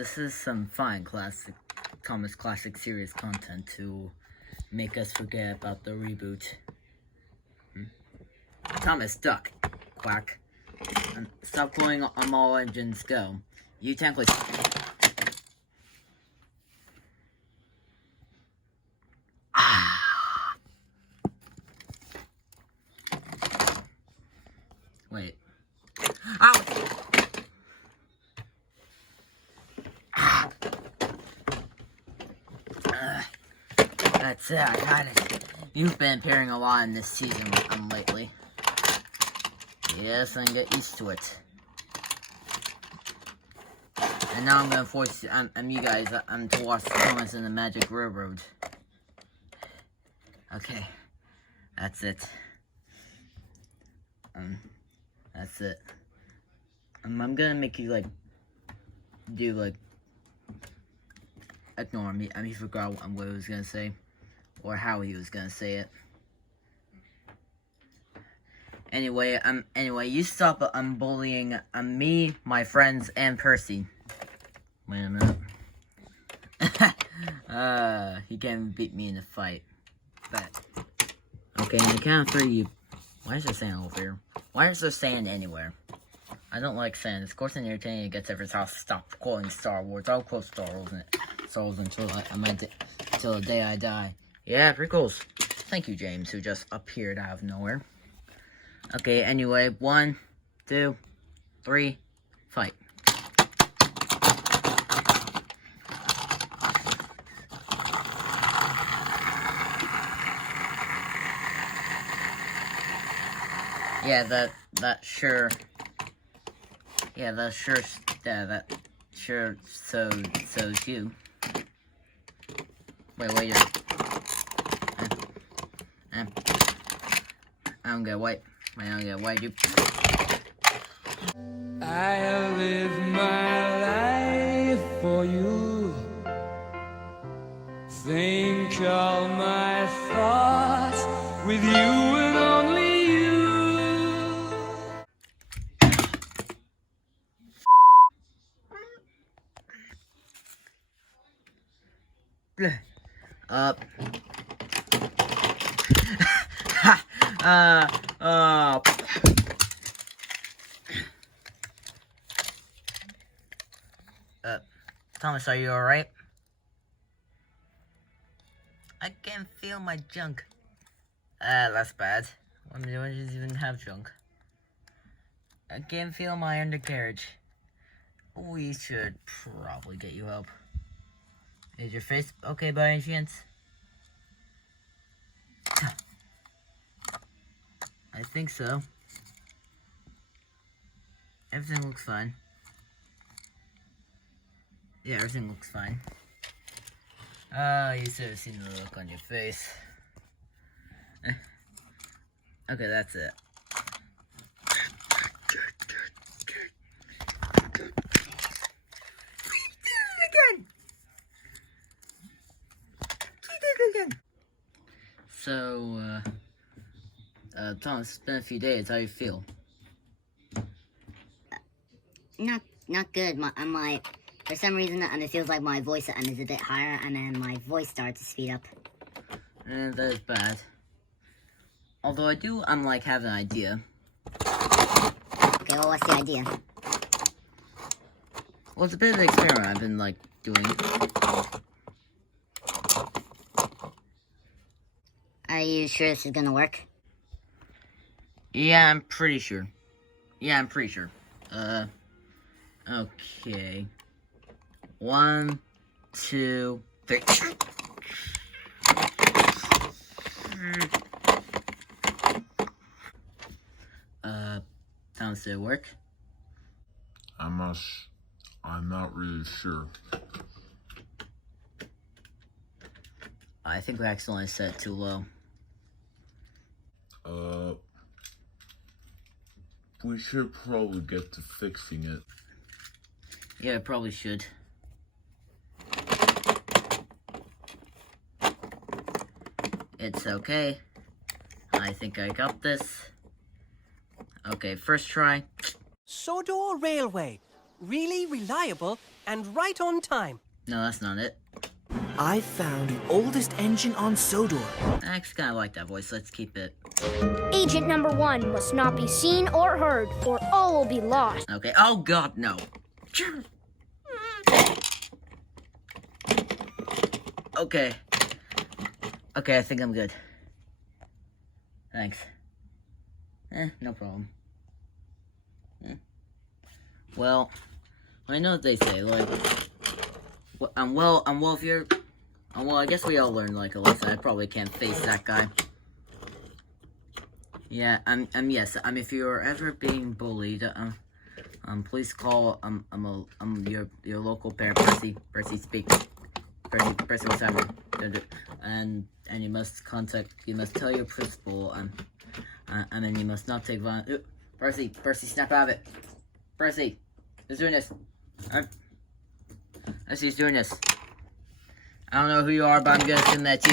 this is some fine classic Thomas Classic Series content to make us forget about the reboot. Thomas, duck. Quack. And stop going on all engines go. You technically... Wait. Ow! That's it, I got it. You've been appearing a lot in this season lately. Yes, and get used to it. And now I'm gonna force you guys to watch Thomas and the Magic Railroad. Okay. That's it. That's it. I'm gonna make you, ignore me. He forgot what he was gonna say. Or how he was gonna say it. Anyway, you stop bullying me, my friends, and Percy. Wait a minute. He can't beat me in a fight. But, okay, on the count of three, you... Why is there sand over here? Why is there sand anywhere? I don't like sand. It's coarse and irritating. It gets every time. Stop quoting Star Wars. I'll quote Star Wars until the day I die. Yeah, pretty cool. Thank you, James, who just appeared out of nowhere. Okay, anyway, 1, 2, 3, fight. Yeah, that sure shows you. Wait, you're... I don't get white. I don't get white, you... I live my life for you. Think all my thoughts with you and only you. Thomas, are you alright? I can feel my junk. That's bad. When do you even have junk? I can feel my undercarriage. We should probably get you help. Is your face okay by any chance? I think so. Everything looks fine. Yeah, everything looks fine. You should have seen the look on your face. Okay, that's it. So, Thomas, it's been a few days. How you feel? Not good. I'm like, for some reason, it feels like my voice is a bit higher, and then my voice starts to speed up. That is bad. Although I do, have an idea. Okay, well, what's the idea? Well, it's a bit of an experiment I've been, doing. Are you sure this is gonna work? Yeah, I'm pretty sure. Okay. 1, 2, 3. Thomas, did it work? I'm not really sure. I think we accidentally set it too low. We should probably get to fixing it. Yeah, probably should. It's okay. I think I got this. Okay, first try. Sodor Railway. Really reliable and right on time. No, that's not it. I found the oldest engine on Sodor. I actually kind of like that voice. Let's keep it. Agent number 1 must not be seen or heard, or all will be lost. Okay. Oh, God, no. Okay. Okay, I think I'm good. Thanks. No problem. Well, I know what they say, like, well, if you're, well, I guess we all learned, like, a lesson. I probably can't face that guy. Yeah, yes, if you're ever being bullied, please call, your local parent, Percy, speak. Percy, what's happening? And you must tell your principal, and then you must not take violence. Percy, snap out of it. Percy, who's doing this? He's doing this. I don't know who you are, but I'm gonna assume that's you.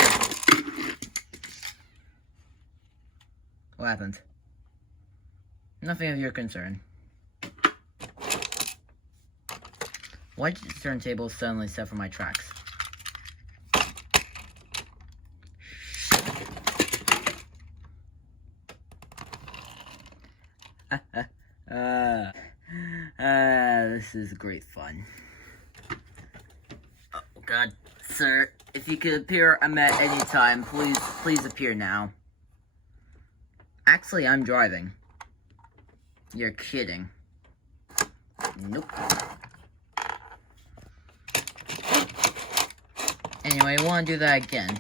What happened? Nothing of your concern. Why did the turntable suddenly set for my tracks? This is great fun. Oh, God, sir, if you could appear at any time, please appear now. Actually, I'm driving. You're kidding. Nope. Anyway, I want to do that again.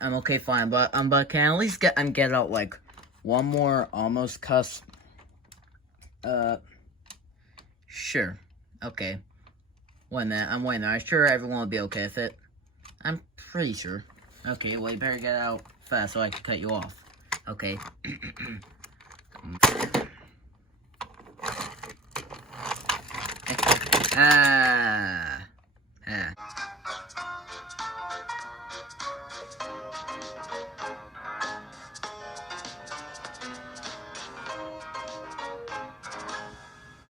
I'm okay, fine, but can I at least get out like one more almost cuss? Sure. Okay. Wait a minute, I'm waiting. I'm sure everyone will be okay with it. I'm pretty sure. Okay, well, you better get out fast so I can cut you off. Okay.